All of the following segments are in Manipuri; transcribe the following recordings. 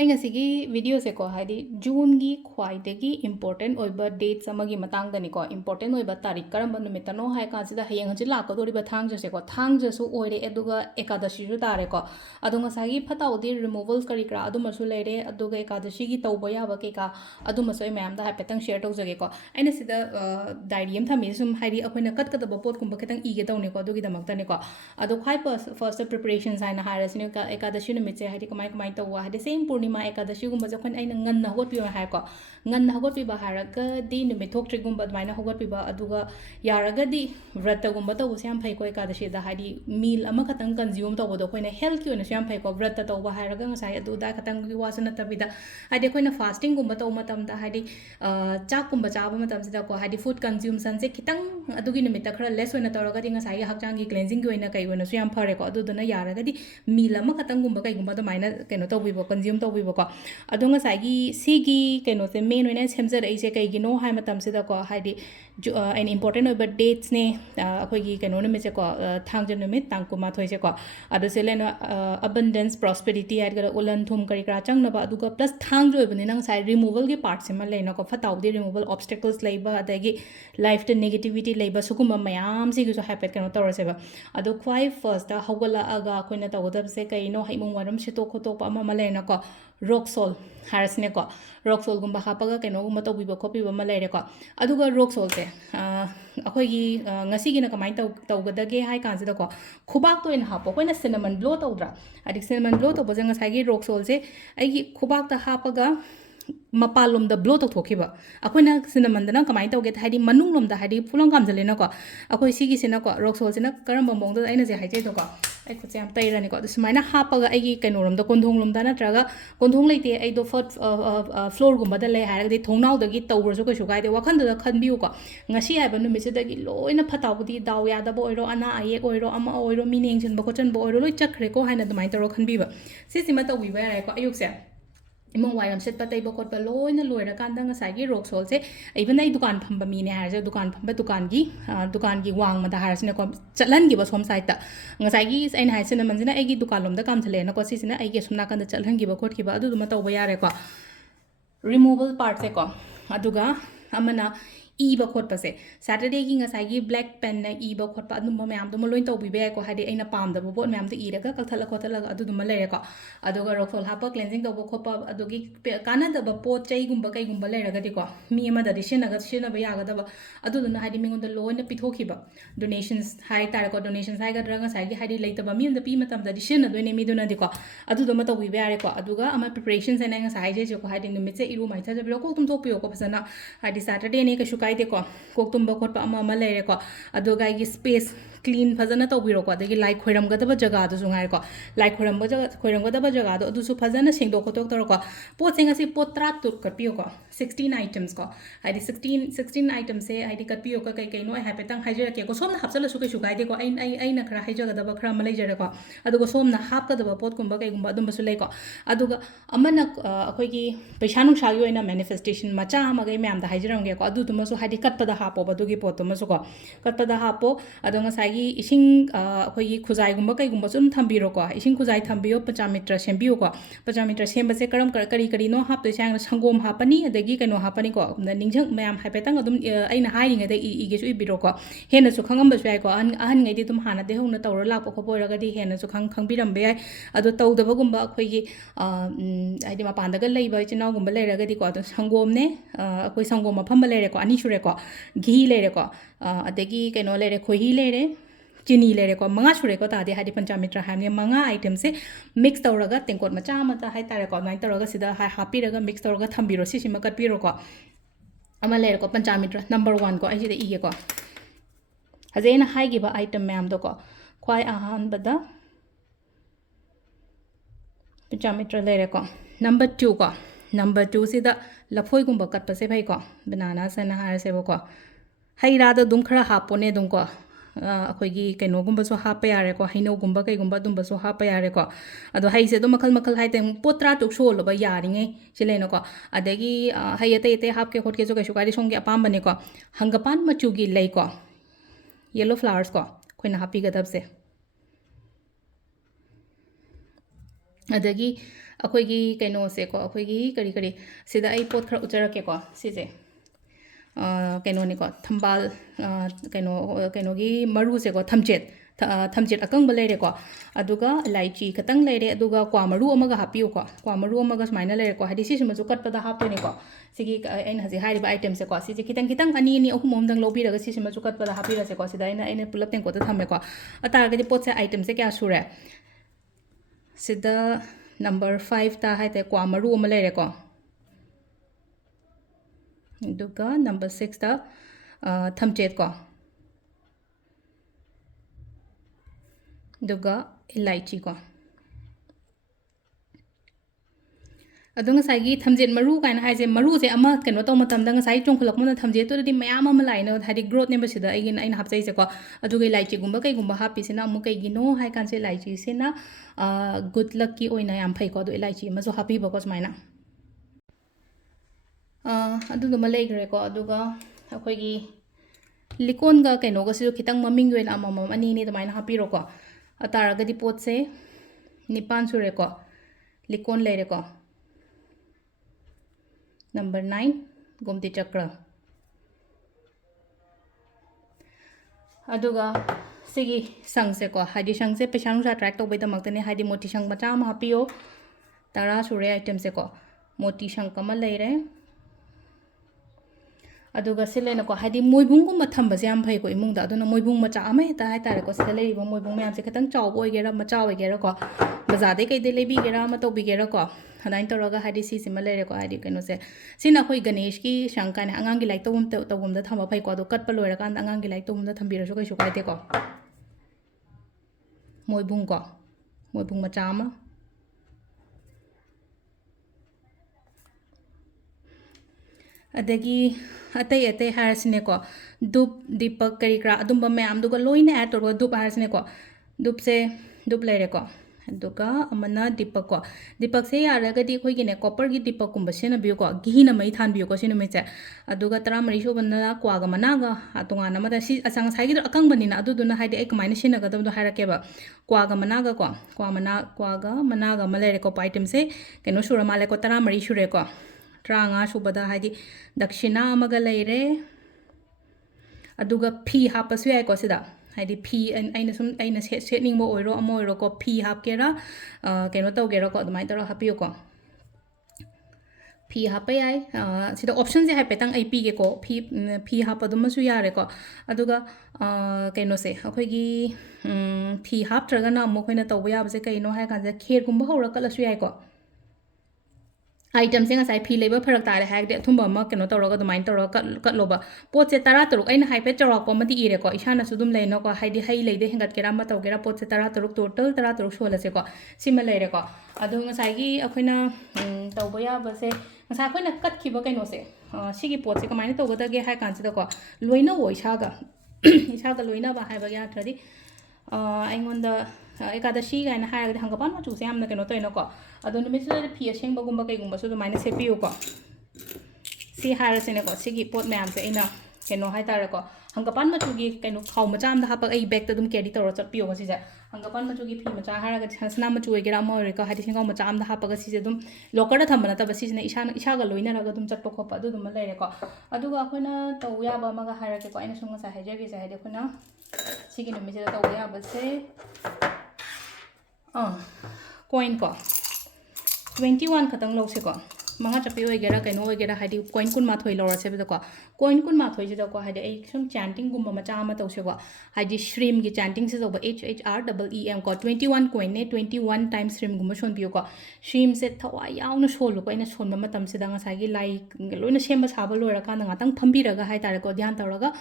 ꯑꯩ ꯉꯁꯤꯒꯤ ꯚꯤꯗꯤꯑꯣꯁꯦꯀꯣ ꯍꯥꯏꯗꯤ ꯖꯨꯟꯒꯤ ꯈ꯭ꯋꯥꯏꯗꯒꯤ ꯏꯝꯄꯣꯔꯇꯦꯟ ꯑꯣꯏꯕ ꯗꯦꯠꯁ ꯑꯃꯒꯤ ꯃꯇꯥꯡꯗꯅꯤꯀꯣ ꯏꯝꯄꯣꯔꯇꯦꯟ ꯑꯣꯏꯕ ꯇꯥꯔꯤꯛ ꯀꯔꯝꯕ ꯅꯨꯃꯤꯠꯇꯅꯣ ꯍꯥꯏ ꯀꯥꯟꯁꯤꯗ ꯍꯌꯦꯡ ꯍꯪꯆꯤꯠ ꯂꯥꯛꯀꯗꯧꯔꯤꯕ ꯊꯥꯡꯖꯁꯦꯀꯣ ꯊꯥꯡꯖꯁꯨ ꯑꯣꯏꯔꯦ ꯑꯗꯨꯒ ꯑꯦꯀꯥꯗꯁꯤꯁꯨ ꯇꯥꯔꯦꯀꯣ ꯑꯗꯣ ꯉꯁꯥꯏꯒꯤ ꯐꯠꯇ ꯍꯥꯎꯊꯤ ꯔꯤꯃꯨꯚꯜ ꯀꯔꯤ ꯀꯔꯥ ꯑꯗꯨꯃꯁꯨ ꯂꯩꯔꯦ ꯑꯗꯨꯒ ꯑꯦꯀꯥꯗꯁꯤꯒꯤ ꯇꯧꯕ ꯌꯥꯕ ꯀꯩꯀꯥ ꯑꯗꯨꯃꯁꯨ ꯑꯩ ꯃꯌꯥꯝꯗ ꯍꯥꯏꯐꯦꯠꯇꯪ ꯁꯦꯌꯔ ꯇꯧꯖꯒꯦꯀꯣ ꯑꯩꯅ ꯁꯤꯗ ꯗꯥꯏꯔꯤ ꯑꯃ ꯊꯝꯃꯤꯁꯦ ꯁꯨꯝ ꯍꯥꯏꯗꯤ ꯑꯩꯈꯣꯏꯅ ꯀꯠꯀꯗꯕ ꯄꯣꯠꯀꯨꯝꯕ ꯈꯤꯇꯪ ꯏꯒꯦ ꯇꯧꯅꯤꯀꯣ ꯑꯗꯨꯒꯤꯗꯃꯛꯇꯅꯤꯀꯣ ꯑꯗꯣ ꯈ꯭ꯋꯥꯏ ꯐꯥꯔꯁꯇ ꯄ꯭ꯔꯤꯄꯔꯦꯁꯟꯁ ꯍꯥꯏꯅ ꯍꯥꯏꯔꯁꯤꯅ ꯑꯦꯀꯥꯗꯁꯤ ꯅꯨꯃꯤꯠꯁꯦ ꯍꯥꯏꯗꯤ ꯀꯃꯥꯏ ꯇꯧꯕ ꯍꯥꯏꯗꯤ ꯁꯦꯝ ꯄꯨꯔꯅꯤꯃꯥ ꯑꯦꯀꯥꯗꯁꯤꯒꯨꯝꯕꯁꯦ ꯑꯩꯈꯣꯏꯅ ꯑꯩꯅ ꯉꯟꯅ ꯍꯧꯒꯠꯄꯤꯌꯣ ꯍꯥꯏꯀꯣ ꯉꯟꯅ ꯍꯧꯒꯠꯄꯤꯕ ꯍꯥꯏꯔꯒꯗꯤ ꯅꯨꯃꯤꯠ ꯊꯣꯛꯇ꯭ꯔꯤꯒꯨꯝꯕ ꯑꯗꯨꯃꯥꯏꯅ ꯍꯧꯒꯠꯄꯤꯕ ꯑꯗꯨꯒ ꯌꯥꯔꯒꯗꯤ व्रतꯒꯨꯝꯕ ꯇꯧꯕꯁꯦ ꯌꯥꯝ ꯐꯩꯀꯣ ꯑꯦꯀꯥꯗꯁꯤꯗ ꯍꯥꯏꯗꯤ ꯃꯤꯜ ꯑꯃꯈꯛꯇꯪ ꯀꯟꯖ꯭ꯌꯨꯝ ꯇꯧꯕꯗꯣ ꯑꯩꯈꯣꯏꯅ ꯍꯦꯜꯊꯀꯤ ꯑꯣꯏꯅꯁꯨ ꯌꯥꯝ ꯐꯩꯀꯣ व्रत तौबा हायरगा ngasai adu da khatang gi wasu natabida haidi koina fasting gumba taw matam da haidi chak gumba chaba matam sida ko haidi food consumption se khitang adugi numita khara less oina tawraga di ngasai hakchang gi cleansing gi oina kai oina su yam phare ko adu duna yaraga di meal ama khatang gumba kai gumba do maina keno tawbibo consume tawbibo ko adu ngasai gi sigi keno se main oina semjar ai se kai gi no hai matam sida ko haidi an important over dates ne akhoi gi keno numit se ko thangja numit tangkuma thoi se ko adu se lena abundance prosperity hai gara ulan thum kari kra chang na ba aduga plus thang jo ibani nang sai removal gi part se ma leina ko fatau di removal obstacles leiba adagi life to negativity leiba suguma mayam si gi jo happy keno tawra se ba adu khwai first da hawala aga koina tawdab se kai no haimung waram sitok khotok pa ma leina ko rock sol harasne ko rock sol gumba hapaga keno gumba tawbiba khopiba ma leire ko aduga rock sol se akhoi gi ngasi gi na kamai tawgadage hai kan sida ko khubak to in hapo koina cinnamon blow tawdra adik cinnamon blow to bojang ngasai gi rock sol se ai gi khubak ta hapaga mapalomda blow to thokiba akoina cinnamon dana kamai tawge haidi manung lomda haidi pulang kamjalena ko akoi sigi sina ko rock sol sina karamba mongda aina je haije to ko ai khutse am tairani ko sumaina hapaga ai gi kaino romda kondhong lomda natraga kondhong leite ai do fort floor gumba da lei haragdi thongnau dagi tawrsu ko shugai de wakhan da khanbiu ko ngasi haiba numitse dagi loina phatawdi daw yada bo oiro ana ayek oiro ama oiro mineng chen ba khochan bo oiro loi chakre ko haina dumai taro khanbiba sisima tawi ba rai ko ayuk se imong wayam set patay bokot pa loina loira kanda ngasai gi rock sol se even ai dukan phamba mi ne harja dukan phamba dukan gi wang ma da harasne ko chatlan gi ba som side ta ngasai gi ain hai sina manjina ai gi dukan lom da kam thale na ko sisina ai gi sumna kan da chatlan gi ba khot gi ba adu duma taw ba yare ko removal part se ko aduga amana ꯏꯕ ꯈꯣꯠꯄꯁꯦ ꯁꯦꯇꯔꯗꯦꯒꯤ ꯉꯁꯥꯏꯒꯤ ꯕ꯭ꯂꯦꯛ ꯄꯦꯟꯅ ꯏꯕ ꯈꯣꯠꯄ ꯑꯗꯨꯝꯕ ꯃꯌꯥꯝꯗꯨꯃ ꯂꯣꯏ ꯇꯧꯕꯤꯕ ꯌꯥꯏꯀꯣ ꯍꯥꯏꯗꯤ ꯑꯩꯅ ꯄꯥꯝꯗꯕ ꯄꯣꯠ ꯃꯌꯥꯝꯗꯣ ꯏꯔꯒ ꯀꯛꯊꯠꯂ ꯈꯣꯠꯊꯠꯂꯒ ꯑꯗꯨꯗꯨꯃ ꯂꯩꯔꯦꯀꯣ ꯑꯗꯨꯒ ꯔꯣꯛꯁꯣꯜ ꯍꯥꯞꯄ ꯀ꯭ꯂꯦꯟꯖꯤꯡ ꯇꯧꯕ ꯈꯣꯠꯄ ꯑꯗꯨꯒꯤ ꯀꯥꯟꯅꯗꯕ ꯄꯣꯠ ꯆꯩꯒꯨꯝꯕ ꯀꯩꯒꯨꯝꯕ ꯂꯩꯔꯒꯗꯤꯀꯣ ꯃꯤ ꯑꯃꯗꯗꯤ ꯁꯤꯖꯤꯟꯅꯕ ꯌꯥꯒꯗꯕ ꯑꯗꯨꯗꯨꯅ ꯍꯥꯏꯗꯤ ꯃꯤꯉꯣꯟꯗ ꯂꯣꯏꯅ ꯄꯤꯊꯣꯛꯈꯤꯕ ꯗꯣꯅꯦꯁꯟꯁ ꯍꯥꯏꯇꯥꯔꯦꯀꯣ ꯗꯣꯅꯦꯁꯟꯁ ꯍꯥꯏꯒꯗ꯭ꯔꯥ ꯉꯁꯥꯏꯒꯤ ꯍꯥꯏꯗꯤ ꯂꯩꯇꯕ ꯃꯤ ꯑꯃꯗ ꯄꯤ ꯃꯇꯝꯗꯗꯤ ꯁꯤꯖꯤꯟꯅꯗꯣꯏꯅꯦ ꯃꯤꯗꯨꯅꯗꯤꯀꯣ ꯑꯗꯨꯗꯨꯃ ꯇꯧꯕꯤꯕ ꯌꯥꯔꯦꯀꯣ ꯑꯗꯨꯒ ꯑꯃ ꯄ꯭ꯔꯤꯄꯔꯦꯁꯟꯁ ꯍꯥꯏꯅ ꯉꯁꯥꯏ ꯍꯥꯏꯖꯩꯁꯦꯀꯣ ꯍꯥꯏꯗꯤ ꯅꯨꯃꯤꯠꯁꯦ ꯏꯔꯨ ꯃꯥꯏꯊꯖꯕꯤꯔꯣ ꯀꯣꯛ ꯇꯨꯝꯊꯣꯛꯄꯤꯌꯣꯀꯣ ꯐꯖꯅ ꯍꯥꯏꯗꯤ ꯁꯦꯇꯔꯗꯦꯅꯦ ꯀꯩꯁꯨ ꯀꯥꯏꯗꯦꯀꯣ ꯀꯣꯛ ꯇꯨꯝꯕ ꯈꯣꯠꯄ ama lere ko aduga gi space clean fazana tawbiro ko adagi lai khoiram gadaba jaga du sungai ko lai khoiram gadaba jaga do adu su fazana singdo khotok tor ko pot singa si pot tra tu kapiyo ko 16 items ko haidi 16 items se haidi kapiyo ko kai kai no ha petang haijera ke ko somna hapsala su kai su gai de ko ai na khara haijaga daba khara malai jere ko adugo somna hap ka daba pot kumba kai gumba adum su lei ko aduga amana akhoi gi paisa nung sa gi oina manifestation macha ma gai myam da haijaram ge ko adu duma su haidi kat pada hapo badugi pot duma su ko kat pada hapo adonga sai gi ising akhoi gi khuzai gumba kai gumba sum thambiro ko ising khuzai thambiyo pachamitra sembiyo ko pachamitra semba se karam kari no hap to sang sangom hapani adagi kaino hapani ko ningjang mayam haipetang adum aina hairinga de ige su ibiro ko hena su khangam basu ai ko ahan ngai di tum hana de hona tawra la ko khoboi raga di hena su khangbiram be ai adu tawdaba gumba akhoi gi aidi mapan daga leiba chinau gumba leiraga di ko adu sangom ne akhoi sangom mafam leire ko ani sure ko ghi leire ko adagi kaino leire khoi leire chini leire ko manga sure ko ta de hadi panchamitra hamne manga item se mix tawraga tengkot macha mata hai tare ko nai tawraga sida hai happy raga mix tawraga thambiro si sima kat piro ko ama leire ko panchamitra number 1 ko ai de ige ko hajeina hai gi ba item ma'am do ko khwai ahan bada panchamitra leire ko number 2 ko number 2 sida lafoi gumba kat pa se bhai ko banana sana har se bo ko hai ra da dum khara hapone dum ko akhoi gi kaino gumba so hapa yare ko haino gumba kai gumba dum ba so hapa yare ko ado hai se do makhal hai teng potra tuk so lo ba yari ngai chileno ko adagi hai ate hap ke khot ke so kai su kai song ge apam bane ko hangapan machu gi lei ko yellow flowers ko khoina happy gadab se ꯑꯗꯒꯤ ꯑꯩꯈꯣꯏꯒꯤ ꯀꯩꯅꯣꯁꯦꯀꯣ ꯑꯩꯈꯣꯏꯒꯤ ꯀꯔꯤ ꯁꯤꯗ ꯑꯩ ꯄꯣꯠ ꯈꯔ ꯎꯠꯆꯔꯛꯀꯦꯀꯣ ꯁꯤꯁꯦ ꯀꯩꯅꯣꯅꯤꯀꯣ ꯊꯝꯕꯥꯜ ꯀꯩꯅꯣꯒꯤ ꯃꯔꯨꯁꯦꯀꯣ ꯊꯝꯆꯦꯠ ꯑꯀꯪꯕ ꯂꯩꯔꯦꯀꯣ ꯑꯗꯨꯒ ꯏꯂꯥꯏꯆꯤ ꯈꯇꯪ ꯂꯩꯔꯦ ꯑꯗꯨꯒ ꯀ꯭ꯋꯥ ꯃꯔꯨ ꯑꯃꯒ ꯍꯥꯞꯄꯤꯌꯨꯀꯣ ꯀ꯭ꯋꯥ ꯃꯔꯨ ꯑꯃꯒ ꯁꯨꯃꯥꯏꯅ ꯂꯩꯔꯦꯀꯣ ꯍꯥꯏꯗꯤ ꯁꯤꯁꯤꯃꯁꯨ ꯀꯠꯄꯗ ꯍꯥꯞꯇꯣꯏꯅꯤꯀꯣ ꯁꯤꯒꯤ ꯑꯩꯅ ꯍꯧꯖꯤꯛ ꯍꯥꯏꯔꯤꯕ ꯑꯥꯏꯇꯦꯝꯁꯦꯀꯣ ꯁꯤꯁꯦ ꯈꯤꯇꯪ ꯑꯅꯤ ꯑꯍꯨꯝ ꯑꯍꯨꯝꯗꯪ ꯂꯧꯕꯤꯔꯒ ꯁꯤꯁꯤꯃꯁꯨ ꯀꯠꯄꯗ ꯍꯥꯞꯄꯤꯔꯁꯦꯀꯣ ꯁꯤꯗ ꯑꯩꯅ ꯄꯨꯂꯞ ꯇꯦꯡꯀꯣꯠꯇ ꯊꯝꯃꯦꯀꯣ ꯑꯇꯥꯔꯒꯗꯤ ꯄꯣꯠꯁꯦ ꯑꯥꯏꯇꯦꯝꯁꯦ ꯀꯌꯥ ꯁꯨꯔꯦ ꯁꯤꯗ ꯅꯝꯕꯔ 5ꯇ ꯍꯥꯏꯇꯥꯔꯦ ꯀ꯭ꯋꯥ ꯃꯔꯨ ꯑꯃ ꯂꯩꯔꯦꯀꯣ ꯑꯗꯨꯒ ꯅꯝꯕꯔ 6ꯇ ꯊꯝꯆꯦꯠꯀꯣ ꯑꯗꯨꯒ ꯏꯂꯥꯏꯆꯤꯀꯣ ꯑꯗꯣ ꯉꯁꯥꯏꯒꯤ ꯊꯝꯆꯦꯠ ꯃꯔꯨ ꯀꯥꯏꯅ ꯍꯥꯏꯁꯦ ꯃꯔꯨꯁꯦ ꯑꯃ ꯀꯩꯅꯣ ꯇꯧꯕ ꯃꯇꯝꯗ ꯉꯁꯥꯏ ꯆꯣꯡꯈꯠꯂꯛꯄꯗ ꯊꯝꯆꯦꯠꯇꯨꯗꯗꯤ ꯃꯌꯥꯝ ꯑꯃ ꯂꯥꯛꯏꯅ ꯍꯥꯏꯗꯤ ꯒ꯭ꯔꯣꯠꯅꯦꯕ ꯁꯤꯗ ꯑꯩꯅ ꯍꯥꯞꯆꯩꯁꯦꯀꯣ ꯑꯗꯨꯒ ꯏꯂꯥꯏꯆꯤꯒꯨꯝꯕ ꯀꯩꯒꯨꯝꯕ ꯍꯥꯞꯄꯤꯁꯤꯅ ꯑꯃꯨꯛ ꯀꯩꯒꯤꯅꯣ ꯍꯥꯏ ꯀꯥꯟꯁꯦ ꯏꯂꯥꯏꯆꯤꯁꯤꯅ ꯒꯨꯗ ꯂꯛꯀꯤ ꯑꯣꯏꯅ ꯌꯥꯝ ꯐꯩꯀꯣ ꯑꯗꯣ ꯏꯂꯥꯏꯆꯤ ꯑꯃꯁꯨ ꯍꯥꯞꯄꯤꯕꯀꯣ ꯁꯨꯃꯥꯏꯅ ꯑꯗꯨꯗꯨꯃ ꯂꯩꯈ꯭ꯔꯦꯀꯣ ꯑꯗꯨꯒ ꯑꯩꯈꯣꯏꯒꯤ ꯂꯤꯀꯣꯟꯒ ꯀꯩꯅꯣꯒꯁꯤꯁꯨ ꯈꯤꯇꯪ ꯃꯃꯤꯡꯒꯤ ꯑꯣꯏꯅ ꯑꯃꯃꯝ ꯑꯅꯤ ꯑꯗꯨꯃꯥꯏꯅ ꯍꯥꯞꯄꯤꯔꯣꯀꯣ ꯑꯇꯥꯔꯒꯗꯤ ꯄꯣꯠꯁꯦ 9 ꯁꯨꯔꯦꯀꯣ ꯂꯤꯀꯣꯟ ꯂꯩꯔꯦꯀꯣ नंबर 9 गोमती चक्र अदुगा सिगी संगसे को हाइदी संगसे पैसा नुसा ट्रैक तौबैदमक्तने हाइदी मोती संग मचा अमा हापियो 10 सुरे आइटम से को मोती संग अमा लेरे अदुगा सिलेनको हाइदी मोइबुंगुम थंबसे याम फैको इमुंगदा अदुना मोइबुंग मचा अमा हेता हाइतारे को सिदा लेरिबो मोइबुंग मयाम से खतंग चाव ओइगेरा मचा ओइगेरा को बजादे कैदे लेबीगेरा अमा तौबीगेरा को हदाइन तौरगा हाइदी सिसिमा लेरेको हाइदी कैनोसे सिना अखोइ गणेश की शंकाने अंगांगी लाइक तौबुमदा थंबा फैको अदो कटपा लोइरकान अंगांगी लाइक तौबुमदा थंबीरसु कैसु काइतेको मोइबुंग मचा अमा अदगी अतै अतै हारसिनेको दुप दीपक करिकरा अदुंबा मयामदुगा लोइने ऐड तौरगा दुप हारसिनेको दुपसे दुप लेरेको अदुगा अमना दीपक को दीपक से यारगदी अखोइगिने कॉपर की दीपक कुंबा सेनबियोको घीना मई थानबियोको सिनुमिचे अदुगा 13 सुबना क्वागा मनागा तोंगान अमदा सि असंग साइगी अकंगबनिना अदुदुना हाइदि ए कमाइना सिनगदबदो हाइरकेबा क्वागा मनागा को क्वागा मनागा मलेरेको आइटम से कैनो सुरा मालेको 13 सुरेको 35 सुबदा हाइदि दक्षिणा अमगा लेरे अदुगा फी हापसु याइको सिदा हाइदि फी अइना सेटनिंगबो ओइरो अमो ओइरो को फी हापकेरा कैनो तौगेरा को अदुमाइ तौरा हापियोको फी हापा याइ सिदा ऑप्शन से हाइपेतंग आई पीगे को फी हापदुमसु यारेको अदुगा कैनोसे अखोइगी फी हापत्रगना अमो खोइना तौबा याबसे कैनो हाइ कांजे खेरगुंबा हौरा कलसु याइको आइटम से ngasai phi leiba pharak tare haik de thumba ma keno tawraga dumain tawraga katloba pot se 13 aina haipe chawrak pa mati ire ko isana su dum leino ko haidi hai leide hengat kera ma tawgera pot se 13 total 13 sola se ko sima leire ko adu ngasai gi akoina tawba ya ba se ngasai akoina kat khiba kaino se sigi pot se kamaina tawga da ge hai kan se da ko loina wo isaga loina ba hai ba ya thadi aingonda Ekadashi gaina hairagadi hangapan machu se amna keno toino ko adu numisida phi asengba gumba kaigumba su dumaina sepiyo ko si hairasene ko sigi pot mayam se ina keno haitare ko hangapan machu gi keno khau macha amda hapa ai bag ta dum carry tawra chatpiyo ko sije hangapan machu gi phi macha hairagadi hasna machu egera ma ore ko hadi singau macha amda hapa ga sije dum locker da thambana ta ba sisine isaga loina raga dum chatpa khopa adu dum leire ko aduga akoina taw ya ba maga hairake ko aina sunga sa haije gi sa haide akoina sigi numisida taw ya ba se coin ko 21 खतंग लौसे को मंगा चपी ओइगेरा कैनो ओइगेरा हाइदि coin कुन माथोइ लौरसे बद को coin कुन माथोइ जे को हाइदि ए सम chanting गुम मचा मा तौसे को हाइदि shrim की chanting से जब HHREEM को 21 coin ने 21 times shrim गुम सोन पियो को shrim से थवा याउन सोल को इना सोन मतम से दंगा सागी लाई लोइना सेम साबा लोइरा का ngатang फंबिरगा हाइ तारे को ध्यान तौरगा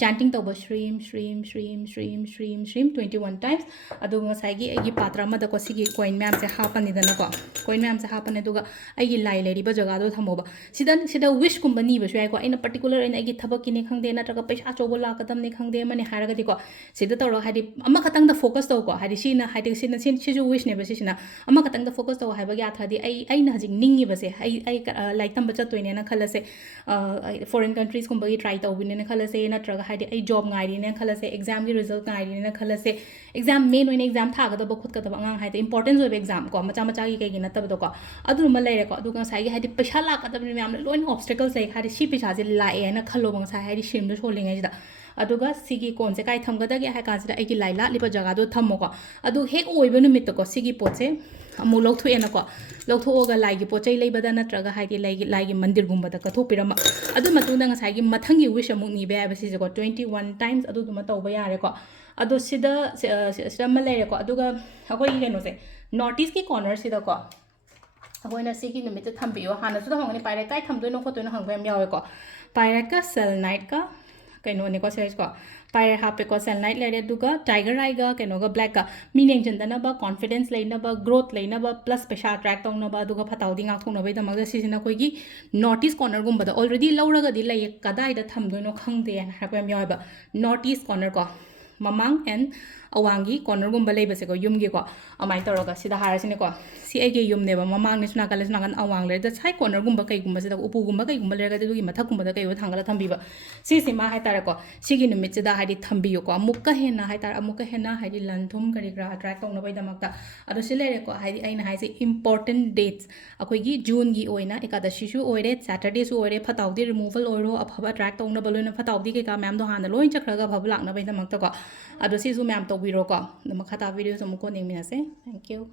chanting तब shrim shrim shrim shrim shrim shrim 21 times अदुगा सागी एगी पात्रा मा दको सिगी coin मैम से हापनि दना को coin मैम से हापने दुगा एगी लाई लेरिबा जगह दो थमोबा सिदा विश कुंबा नीबसु याइको अइना पर्टिकुलर अइना अइगी थबक किने खंगदे नत्रगा पैसा चोबो लाकदमने खंगदे मने हारगदि को सिदा तौर हाइदि अमा खतंग दा फोकस तौ को हाइदि सिना हाइदि सिना सिजु विश नेबा सिना अमा खतंग दा फोकस तौ हाइबा या थादि अइना हजिक निंगी बसे लाइक तंबा चतोइने ना खलसे फॉरेन कंट्रीज कुंबगी ट्राई तौबिने ना खलसे नत्रगा हाइदि अइ जॉब गाइरिने खलसे एग्जाम की रिजल्ट गाइरिने ना खलसे एग्जाम मेन ओइने एग्जाम थागदबा खुदकदबा अंगांग हाइदि इंपोर्टेंस ऑफ एग्जाम को मचा मचा की कई नतबदो को अदुमा लेरेको अदुगा साइगे हाइदि पैसा लाकदबने मैम लोइन ऑब्स्टेकल्स लाइक हाइदि सी पैसा जे लाए ना खलो बंग हाइदि सिम दो सोलिंगे जिदा अदुगा सिगी कोन से काई थमगदगे हाइ काजिदा एगी लाइला लिबा जगह दो थमोको अदु हेक ओइबो नुमित को सिगी पोचे अमु लौथुएनको लौथुओगा लाइगी पोचै लेबदा नत्रगा हाइदि लाइगी मंदिर गुंबदा कथोपिरम अदु मतुंदा ngasai मथंगी विश अमु नीबे हाइबसिजको 21 टाइम्स अदुदुमा तौबा यारेको अदु सिदा सिदा म लेरेको अदुगा अखोई केनोसे नॉर्थ ईस्ट की कॉर्नर सिदा को अखोइना सिगी नुमित थम्बियो हानसु द हंगनि पाइरे काई थमदोइनो खोतोइनो हंगबा याम यावेको पाइरेका सेल नाइट का कइनोनिको सेलेक्ट को पाइरे हापेको सेल नाइट लेरे दुगा टाइगर आइगा कइनोगा ब्लैक का मीनिंग जंदनबा कॉन्फिडेंस लेनबा ग्रोथ लेनबा प्लस पैसा अट्रैक्ट तौनबा दुगा फताउदी गाथोनबा दमग सिजना कोइगी नॉर्थ ईस्ट कॉर्नर गुंबदा ऑलरेडी लौरगदी लय कदाइदा थमदोइनो खंगदे हापम यावेबा नॉर्थ ईस्ट कॉर्नर को ममांग एंड अवांगी कॉर्नर गुंबा लेबसेको युमगी को अमाइ तौरगा सिदा हारसिने को सी एगे युमनेबा ममांग ने सुना कले सुना अवांग ले द साइ कॉर्नर गुंबा कई गुंबा सिदा उपु गुंबा कई गुंबा लेरगा दुगी मथक गुंबा कई थांगला थंबीबा सिमा हाइ तारको सिगी निमित सिदा हाइदि थंबियो को अमुक्का हेना हाइ तार अमुक्का हेना हाइदि लंथुम करी ग्रा अट्रैक्ट तौना बै दमक्ता अदो सि लेरेको हाइदि आइना हाइसे इंपोर्टेंट डेट्स अखोइगी जून गी ओइना एकादशी सु ओइरे सैटरडे सु ओइरे फताउदी रिमूवल ओइरो अफबा अट्रैक्ट तौना बलोइना फताउदी के का मैम दो हाना लोइन चखरगा भब लाकना बै दमक्ता को अदो सिजु मैम तौबिरो को मखता वीडियोस अमुको नेमिनासे थैंक यू